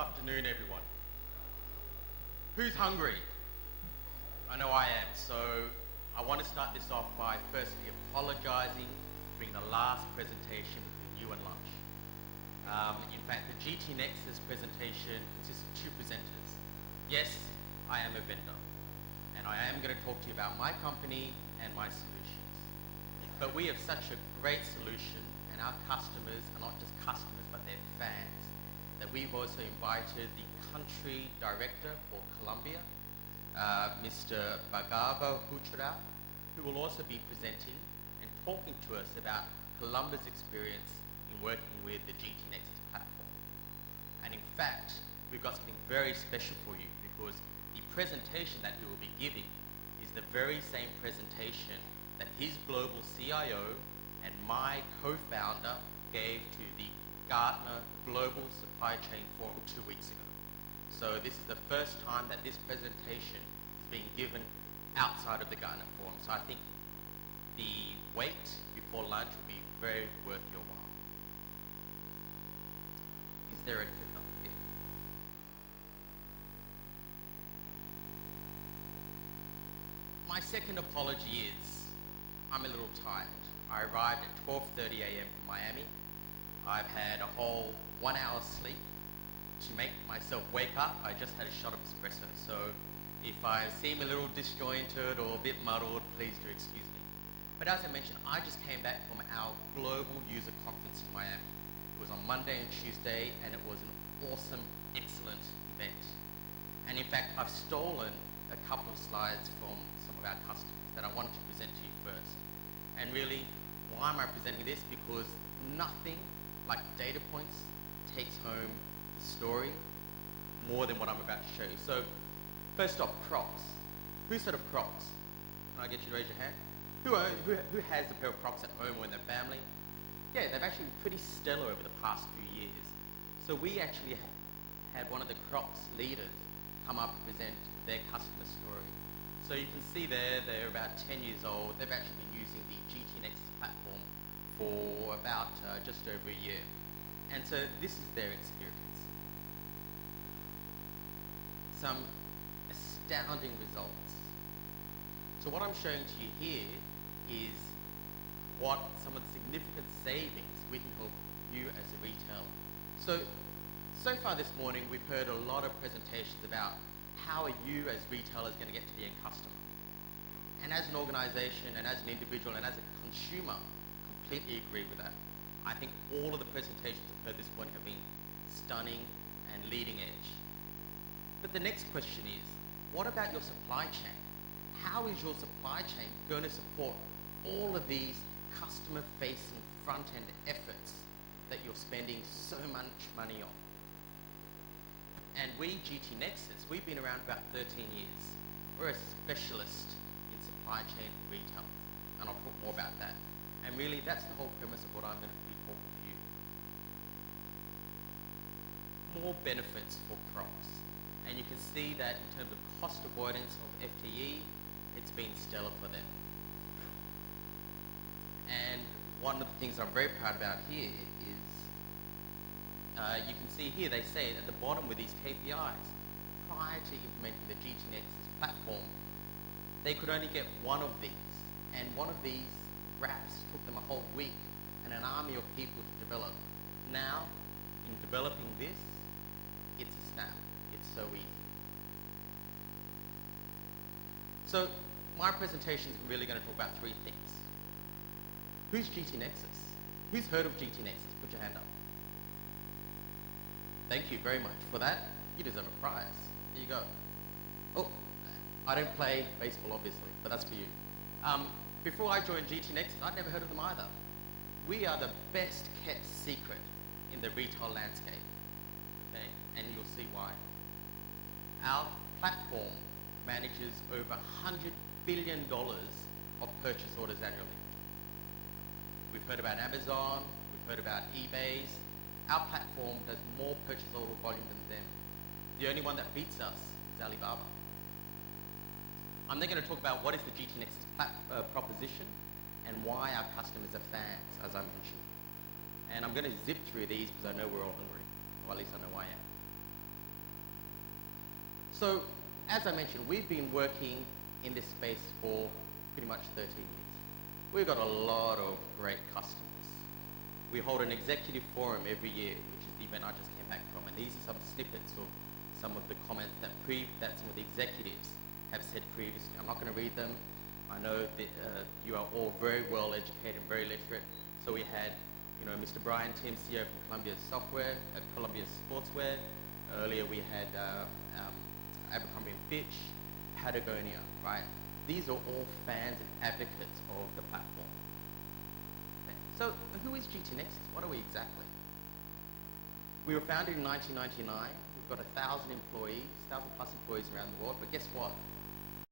afternoon, everyone. Who's hungry? I know I am, so I want to start this off by firstly apologising for being the last presentation with you and lunch. In fact, the GT Nexus presentation consists of two presenters. Yes, I am a vendor, and I am going to talk to you about my company and my solutions. But we have such a great solution, and our customers are not just customers, but they're fans, that we've also invited the country director for Columbia, Mr. Bhagava Huchra, who will also be presenting and talking to us about Columbia's experience in working with the GT Nexus platform. And in fact, we've got something very special for you, because the presentation that he will be giving is the very same presentation that his global CIO and my co-founder gave to the Gartner Global Supply Chain Forum 2 weeks ago. So this is the first time that this presentation is being given outside of the Gartner Forum. So I think the wait before lunch will be very worth your while. Is there a clicker? Yeah. My second apology is I'm a little tired. I arrived at 12:30 a.m. from Miami. I've had a whole 1 hour sleep to make myself wake up. I just had a shot of espresso, so if I seem a little disjointed or a bit muddled, please do excuse me. But as I mentioned, I just came back from our global user conference in Miami. It was on Monday and Tuesday, and it was an awesome, excellent event. And in fact, I've stolen a couple of slides from some of our customers that I wanted to present to you first. And really, why am I presenting this? Because nothing like data points takes home the story more than what I'm about to show you. So first off, Crocs. Who's heard of Crocs? Can I get you to raise your hand? Who has a pair of Crocs at home or in their family? Yeah, they've actually been pretty stellar over the past few years. So we actually had one of the Crocs leaders come up and present their customer story. So you can see there, they're about 10 years old. They've actually been using the GT Nexus platform for about just over a year. And so this is their experience. Some astounding results. So what I'm showing to you here is what some of the significant savings we can help you as a retailer. So far this morning, we've heard a lot of presentations about how are you as retailers going to get to the end customer. And as an organization and as an individual and as a consumer, completely agree with that. I think all of the presentations we've heard this morning have been stunning and leading edge. But the next question is, what about your supply chain? How is your supply chain going to support all of these customer-facing front-end efforts that you're spending so much money on? And we, GT Nexus, we've been around about 13 years. We're a specialist in supply chain for retailers, and I'll talk more about that. And really, that's the whole premise of what I'm going to be talking to you. More benefits for Crocs. And you can see that in terms of cost avoidance of FTE, it's been stellar for them. And one of the things I'm very proud about here is you can see here they say at the bottom with these KPIs, prior to implementing the GT Nexus platform, they could only get one of these. And one of these wraps took them a whole week and an army of people to develop. Now, in developing this, it's a snap. It's so easy. So my presentation is really going to talk about three things. Who's GT Nexus? Who's heard of GT Nexus? Put your hand up. Thank you very much for that. You deserve a prize. Here you go. Oh, I don't play baseball, obviously, but that's for you. Before I joined GT Nexus, I'd never heard of them either. We are the best kept secret in the retail landscape, okay? And you'll see why. Our platform manages over $100 billion of purchase orders annually. We've heard about Amazon, we've heard about eBay's. Our platform does more purchase order volume than them. The only one that beats us is Alibaba. I'm then going to talk about what is the GT Nexus proposition and why our customers are fans, as I mentioned. And I'm going to zip through these because I know we're all hungry, or at least I know I am. So, as I mentioned, we've been working in this space for pretty much 13 years. We've got a lot of great customers. We hold an executive forum every year, which is the event I just came back from, and these are some snippets of some of the comments that some of the executives have said previously. I'm not going to read them. I know that you are all very well educated, very literate. So we had, Mr. Brian Tim, CEO from Columbia Sportswear. Earlier we had Abercrombie & Fitch, Patagonia, right? These are all fans and advocates of the platform. Okay. So who is GT Nexus? What are we exactly? We were founded in 1999. We've got 1,000 employees, 1,000 plus employees around the world. But guess what?